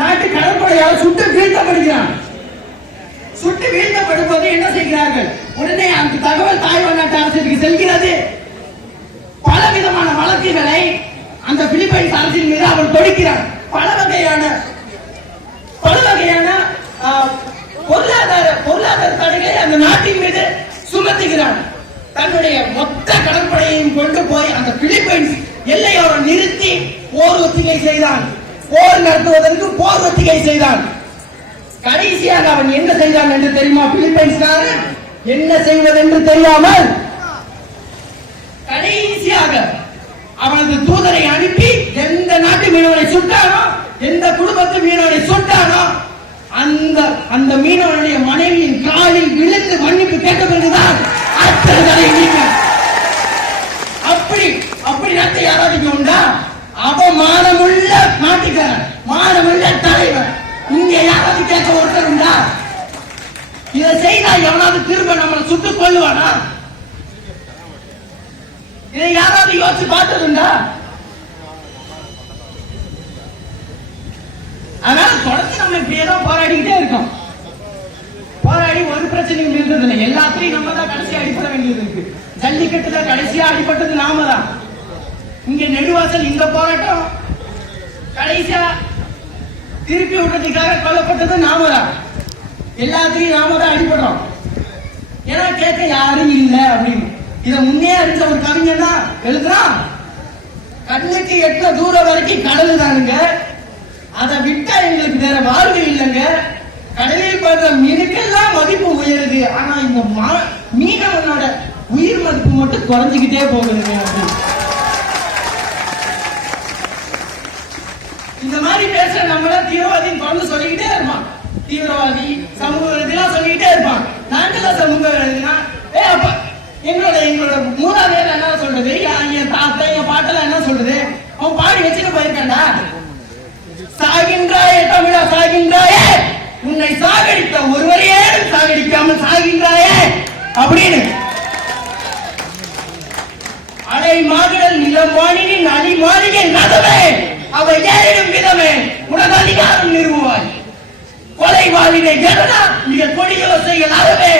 நாட்டு கடற்படையால் சுட்டு வீழ்த்தப்படுகிறான். சுட்டு வீழ்த்தப்படும் போது என்ன செய்கிறார்கள்? உடனே அந்த தகவல் தாய்வான் நாட்டு அரசுக்கு செல்கிறது. பல விதமான வழக்குகளை அந்த பிலிப்பைன்ஸ் அரசின் மீது அவன் தொடுக்கிறான். பல வகையான பொருளாதார தடைகளை அந்த நாட்டின் மீது சுமத்துகிறான். தன்னுடைய மொத்த கடற்படையையும் கொண்டு போய் அந்த பிலிப்பைன்ஸ் எல்லையோர நிறுத்தி போர் ஒத்திகை செய்தான். போர் நடத்துவதற்கு போர் ஒத்திகை செய்தான். கடைசியாக அவன் என்ன செய்தான் என்று தெரியுமா? பிலிப்பைன்ஸ்காரன் என்ன செய்வதென்று தெரியாமல் கடைசியாக அவனது தூதரை அனுப்பி எந்த நாட்டு மீனவனை சுட்டானோ, எந்த குடும்பத்து மீனவனை சுட்டானோ அந்த மீனவனுடைய மனைவியின் காலில் விழுந்து மன்னிப்பு கேட்ட பிறகுதான் அப்படி நடத்த யாராவது உண்டா? அவன் மானமுள்ள நாட்டுக்காரன், மானமுள்ள தலைவர். இங்க யாராவது கேட்க ஒருத்தர் உண்டா? இதை செய்தா எவனாவது திரும்ப நம்மளை சுட்டுக் கொள்ளுவானா? இதை யாராவது யோசிச்சு பார்த்ததுண்டா? அதனால தொடர்ந்து நம்ம இப்படியேதான் போராடிக்கிட்டே இருக்கோம். போராடி ஒரு பிரச்சனையும் இருந்ததில்லை. எல்லாத்தையும் நம்ம தான் கடைசியா அடிப்பட வேண்டியது இருக்கு. ஜல்லிக்கட்டுல கடைசியா அடிப்பட்டது நாம தான். இங்க நெடுவாசல் இந்த போராட்டம் கடைசியா திருப்பி விடுறதுக்காக கொல்லப்பட்டது நாம தான். எல்லாத்தையும் நாம தான் அடிபடுறோம். ஏன்னா கேட்க யாரும் இல்லை அப்படின்னு. இத முன்னே அறிஞ்ச ஒரு கவிஞன் தான் எழுதுறான். கண்ணுக்கு எட்ட தூரம் வரைக்கும் கடல் தானுங்க, அதை விட்டா எங்களுக்கு வேற வாழ்வு இல்லைங்க. கடலில் படுற மீனுக்கெல்லாம் மதிப்பு உயருது, ஆனா இந்த மீனவனோட உயிர் மதிப்பு மட்டும் குறைஞ்சுக்கிட்டே போகுதுங்க. இந்த மாதிரி பேச நம்மள தீவிரவாதின்னு தொடர்ந்து சொல்லிக்கிட்டே இருப்பான். தீவிரவாதி சமூக இதெல்லாம் சொல்லிக்கிட்டே இருப்பான். நாங்களாம் சமூக எழுதுனா அப்ப எங்களோட மூதாதையர் என்ன சொல்றது, என் தாத்தா என் பாட்டெல்லாம் என்ன சொல்றது, அவன் பாடி வச்சுட்டு போயிருக்காண்டா. சாகின்றாயே தமிழா சாகின்றாயே, உன்னை சாகடித்த ஒருவரையே சாகடிக்காமல் சாகின்றாயே அப்படின்னு. அலை மாகடல் நிலம் வாணினின் அடி மாளிகை நதவே, அவை ஏறிடும் விதமே உனது அதிகாரம் நிறுவுவாய். கொலை வாழினை ஜனனா மிக கொடிய செய்கள் அறவே,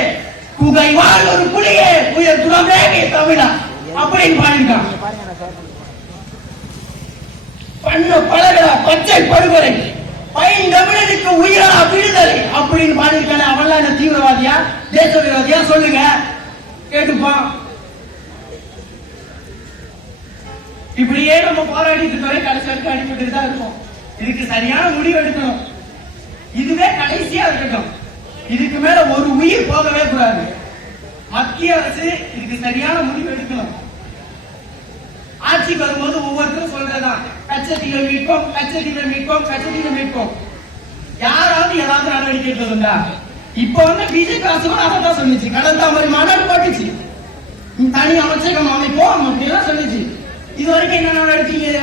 குகை வாழ் ஒரு புலியே உயர் துறவே தமிழா அப்படின்னு பாடிட்டான். பண்ண பழகலா பச்சை படுகொலை பைந்தமிழனுக்கு உயிரா விடுதலை அப்படின்னு பாடிருக்கான. அவன்லாம் என்ன தீவிரவாதியா தேச விரோதியா சொல்லுங்க, கேட்டுப்பான். இப்படியே நம்ம போராடிட்டு வரை கடைசி வரைக்கும் அடிபட்டு தான் இருக்கும். இதுக்கு சரியான முடிவு எடுக்கணும். இதுவே கடைசியா இருக்கட்டும். இதுக்கு மேல ஒரு உயிர் போகவே கூடாது. மத்திய அரசு இதுக்கு சரியான முடிவு எடுக்கணும். ஆட்சிக்கு வரும்போது ஒவ்வொருத்தரும் சொல்றதுதான் கச்சத்தீவை மீட்போம், கச்சத்தீவை மீட்போம், கச்சத்தீவை மீட்போம். யாராவது ஏதாவது நடவடிக்கை எடுத்ததுண்டா? இப்ப பிஜேபி அரசு கூட அதான் சொல்லிச்சு. கடந்த மாதிரி மாநாடு போட்டுச்சு, தனி அமைச்சகம் அமைப்போம் அப்படிலாம் சொல்லிச்சு. இது வரைக்கும் என்ன நடவடிக்கை?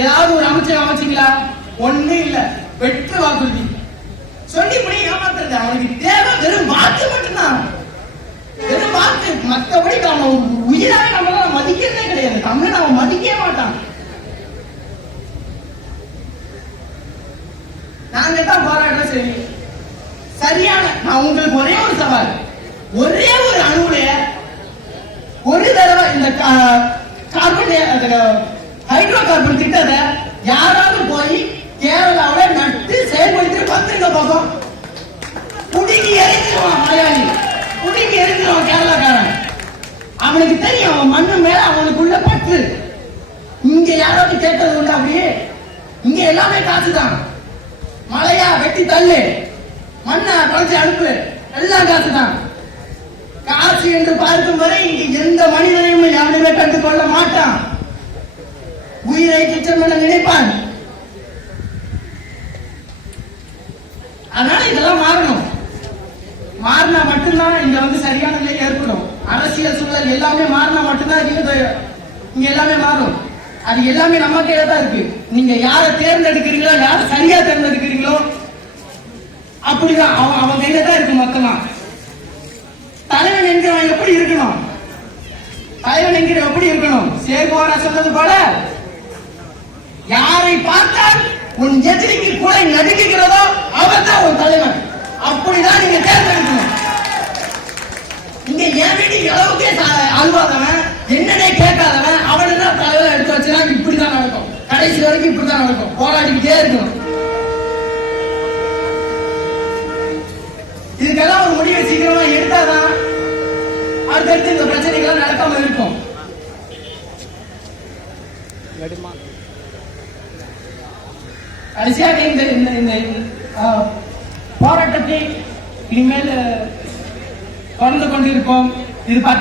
ஏதாவது ஒரு அமைச்சகம் அமைச்சிங்களா? ஒண்ணு இல்ல. வெற்று வாக்குறுதி சொல்லி இப்படி ஏமாத்துறது. அவனுக்கு தேவை வெறும் வாக்கு மட்டும்தான், வெறும் வாக்கு. மற்றபடி நம்ம உயிராக நம்மளால மதிக்கிறதே கிடையாது. தமிழ் அவன் மதிக்கவே மாட்டான். நாங்க தான் போராடுற சரி சரியான. நான் உங்களுக்கு ஒரே ஒரு சவால், ஒரே ஒரு அணுவுடைய ஒரு தடவை இந்த கார்பன் ஹைட்ரோ கார்பன் திட்டத்தை யாராவது போய் கேரளாவில் நட்டு செயல்படுத்தி பத்திரிக்கை பக்கம் குடிக்கி எரிஞ்சிருவான். மலையாளி குடிக்கி எரிஞ்சிருவான் கேரளாக்காரன். அவனுக்கு தெரியும் அவன் மண்ணு மேல அவனுக்குள்ள பற்று. இங்க யாராவது கேட்டது உண்டு? அப்படியே இங்க எல்லாமே காசுதான். மலையா வெட்டி தள்ளு, மண்ணா குறைச்சி அனுப்பு, எல்லாம் காசுதான். காசு என்று பார்க்கும் வரை இங்கு எந்த மனிதனையும் யாருமே கண்டு கொள்ள மாட்டான். உயிரை துச்சம் பண்ண நினைப்பான். அதனால இதெல்லாம் மாறணும். மாறினா மட்டும்தான் இங்க சரியான நிலை ஏற்படும். அரசியல் சூழல் எல்லாமே மாறினா மட்டும்தான் இங்க எல்லாமே மாறும். அது எல்லாமே நம்ம கையில தான் இருக்கு. நீங்க யாரை தேர்ந்தெடுக்கிறீங்களோ, யாரை சரியா தேர்ந்தெடுக்கிறீங்களோ அப்படிதான் அவன் கையில தான் இருக்கு மொத்தமா. தலைவன் என்கிறவன் எப்படி இருக்கணும்? தலைவன் என்கிற எப்படி இருக்கணும்? சேகோரா சொன்னது போல, யாரை பார்த்தால் உன் எதிரிக்கு குலை நடுங்குகிறதோ அவர் தான் ஒரு தலைவன். அப்படிதான் நீங்க தேர்ந்தெடுக்கணும். நீங்க என் வீட்டு அளவுக்கே அழுவாதவன், என்னன்னே கேட்காதவன், அவன் என்ன தலைவரை எடுத்து வச்சுனா இப்படிதான் நடக்கும். கடைசி வரைக்கும் இப்படிதான் நடக்கும். போராடிக்கிட்டே இருக்கணும். இதுக்கெல்லாம் ஒரு முடிவை சீக்கிரமா எடுத்தாதான் அடுத்தடுத்து இந்த பிரச்சனைகள் நடக்காம இருக்கும். கடைசியாக இந்த போராட்டத்தை இனிமேல் தொடர்ந்து கொண்டிருப்போம். இது